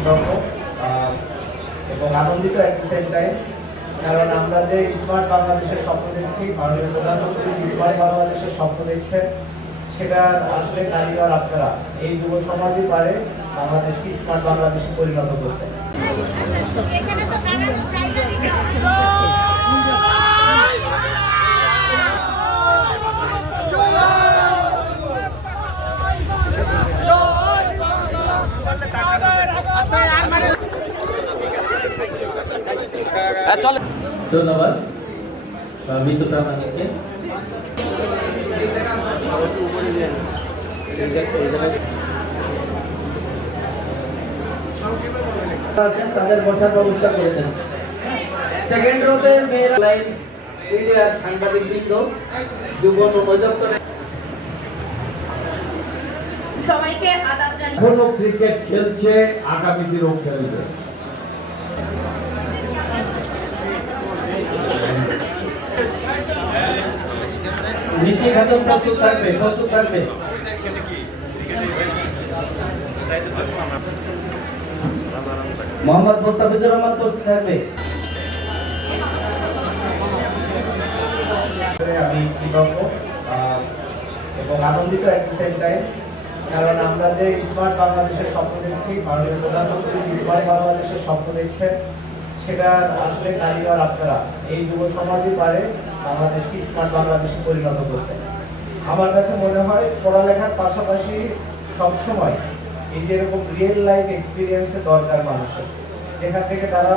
কৃতজ্ঞ এবং আনন্দিত অ্যাট দি সেম টাইম কারণ আমরা যে স্মার্ট বাংলাদেশের স্বপ্ন দেখছি, মাননীয় প্রধানমন্ত্রী স্মার্ট বাংলাদেশের স্বপ্ন দেখছেন সেটা আসলে কারিগর আপনারা, এই যুব সমাজই পারে বাংলাদেশকে স্মার্ট বাংলাদেশে পরিণত করতে। ধন্যবাদ। মিতু প্রামাণিককে আছেন, তাদের বসার ব্যবস্থা করেছেন। সেকেন্ড রোতে মেয়েরা লাইন মিডিয়ার সাংবাদিক বৃন্দ সবাইকে আদাব জানাই ক্রিকেট খেলছে আগামী দিনেও খেলবে। নিশি খাতুন প্রস্তুত থাকবে প্রস্তুত থাকবে। মোহাম্মদ মুস্তাফিজুর রহমান প্রস্তুত থাকবে। আমি এবং আনন্দিত অ্যাট দ্য টাইম কারণ আমরা যে স্মার্ট বাংলাদেশের স্বপ্ন দেখছি, মাননীয় প্রধানমন্ত্রী স্মার্ট বাংলাদেশের স্বপ্ন দেখছেন সেটা আসলে কারিগর আপনারা এই যুব সমাজই পারে বাংলাদেশকে স্মার্ট বাংলাদেশে পরিণত করতে। আমার কাছে মনে হয় পড়ালেখার পাশাপাশি সবসময় এই যে এরকম রিয়েল লাইফ এক্সপিরিয়েন্সের দরকার মানুষের। যেখান থেকে তারা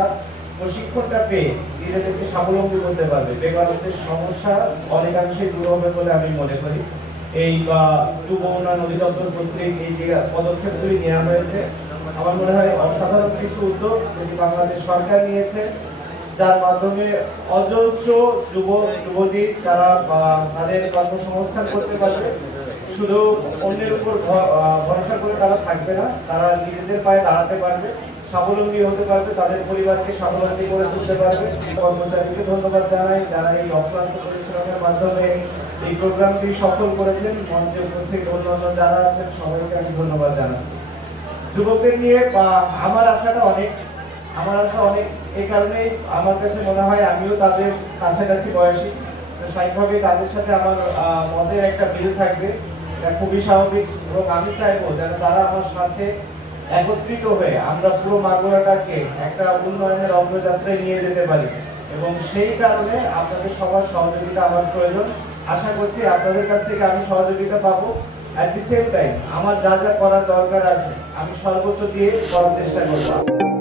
প্রশিক্ষণটা পেয়ে নিজেদেরকে স্বাবলম্বী করতে পারবে। বেকারত্বের সমস্যা অনেকাংশেই দূর হবে বলে আমি মনে করি। এই, বা, যুব উন্নয়ন অধিদপ্তর কর্তৃক এই যে পদক্ষেপগুলি নেওয়া হয়েছে আমার মনে হয় অসাধারণ কিছু উদ্যোগ যেটি বাংলাদেশ সরকার নিয়েছে, যার মাধ্যমে অজস্র যুব, যুবতী তারা বা তাদের কর্মসংস্থান করতে পারবে, শুধু অন্যের উপর ভরসা করে তারা থাকবে না, তারা নিজেদের পায়ে দাঁড়াতে পারবে, স্বাবলম্বী হতে পারবে, তাদের পরিবারকে স্বাবলম্বী করে তুলতে পারবে। কর্মচারীকে ধন্যবাদ জানাই যারা এই অক্লান্ত পরিশ্রমের মাধ্যমে এই প্রোগ্রামটি সফল করেছেন, মঞ্চে উপস্থিত অন্যান্য যারা আছেন, সবাইকে আমি ধন্যবাদ জানাচ্ছি। যুবকদের নিয়ে বা আমার আশাটা অনেক, আমার আশা অনেক, এই কারণেই আমার কাছে মনে হয় আমিও তাদের কাছাকাছি বয়সী। স্বাভাবিকভাবে তাদের সাথে আমার মতের একটা মিল থাকবে। এটা খুবই স্বাভাবিক এবং আমি চাইব যেন তারা আমার সাথে একত্রিত হয়ে আমরা পুরো মাগুরাটাকে একটা উন্নয়নের অগ্রযাত্রায় নিয়ে যেতে পারি এবং সেই কারণে আপনাদের সবার সহযোগিতা আমার প্রয়োজন। আশা করছি আপনাদের কাছ থেকে আমি সহযোগিতা পাবো। অ্যাট দি সেম টাইম আমার যা যা করার দরকার আছে, আমি সর্বোচ্চ দিয়ে করার চেষ্টা করব।